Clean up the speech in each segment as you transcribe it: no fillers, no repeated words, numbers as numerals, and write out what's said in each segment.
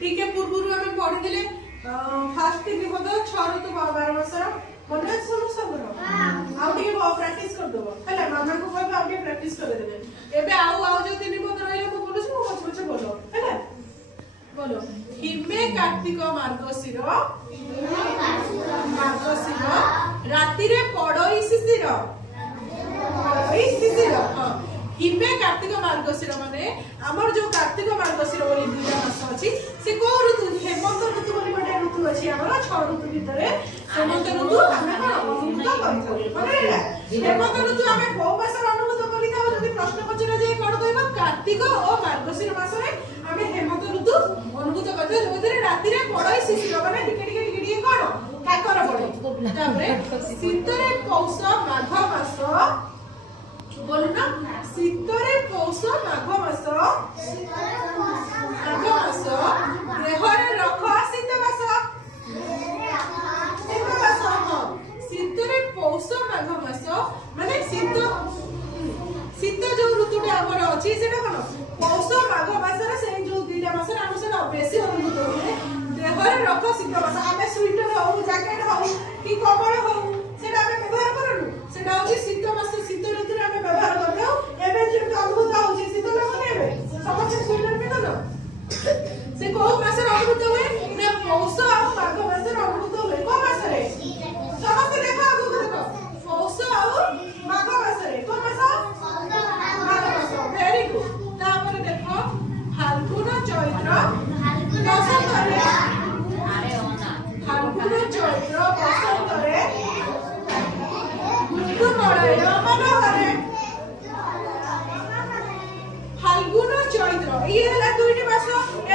टीके पूर्व आम पढ़ी फास्ट 3 पद 6 ऋतु 12 मास मन समस्त प्राक्टिस करदेव है मामा को कह आउ प्राक्टिस करदेवे एबे आउ जो 3 पद रही बोलूँ मो पछे बोलो है बोलो हिमे कार्तिक मार्गशीर राति रे पड़ई शिशिर हिमे कार्तिक मार्गशीर माने आमर जो कार्तिक मार्गशीर बोली दुईटा मास अछि से को ऋतु हेमंत ऋतु बोली गोटे ऋतु अछि आमर 6 ऋतु भितर हेमंत ऋतु आमे अनुभूत करिथौ हेमंत ऋतु आमे को मास अनुभूत करिथौ जदि प्रश्न पचरा जे कोन कहबा कार्तिक और मार्गशीर मास रे आमे हेमंत ऋतु अनुभूत करिथौ जोदिरे राति रे पड़ई शिशिर माने टिके कोन काकर पड़े तापरे शीतरे पौष माघ मास बोलू ना शीतरे पौष माघ मास देहरे रख शीत मास शीतरे पौष माघ मास माने शीत जो ऋतुटा हमर अछि सेटा कोन पौष माघ मास रे से जो दुईटा मास रे हम से बेसी अनुभूत होय देहरे रख शीत मास आमे स्वेटर हो जैकेट हो कि कपड़ा हो सेटा आमे व्यवहार करनु सेटा होची शीत मास शीत ऋतु रे आमे व्यवहार करनु एबे जे अनुभूत होची शीत लागने एबे समस्त स्वेटर पिनलो से को मास रे अनुभूत होय ना पौष और माघ मास रे अनुभूत होय को मास रे समस्त देखो आगु देखो पौष और माघ मास रे को मास माघ मास वेरी गुड तापर देखो फाल्गुन चैत्र बसंत रे फाल्गुन चैत्र बसंत रे ऋतु मलय मनोहरे फाल्गुन चैत्र ये हला दुईटी मास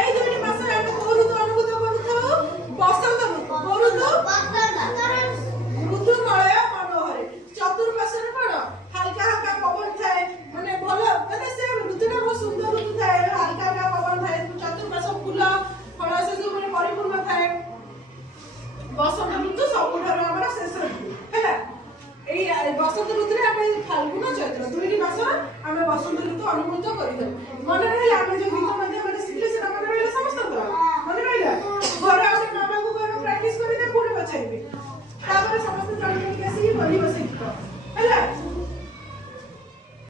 एई दुईटी मास रे हम को ऋतु अनुभूत करूथौ बसंत ऋतु को ऋतु मलय मनोहरे चतुर्मास रे कोन हल्का हल्का पवन थाए माने भलो माने से ऋतुटा बहुत सुंदर ऋतु थाए हल्का हल्का पवन थाए चतुर्मास फूल फल से जो माने परिपूर्ण थाए बसंत ऋतु सबुठार हमर शेष ऋतु हैला एई बसंत ऋतु रे हम फाल्गुन चैत्र दुईटी मास हम बसंत ऋतु अनुभूत करिथौ मन रे हम जो गीत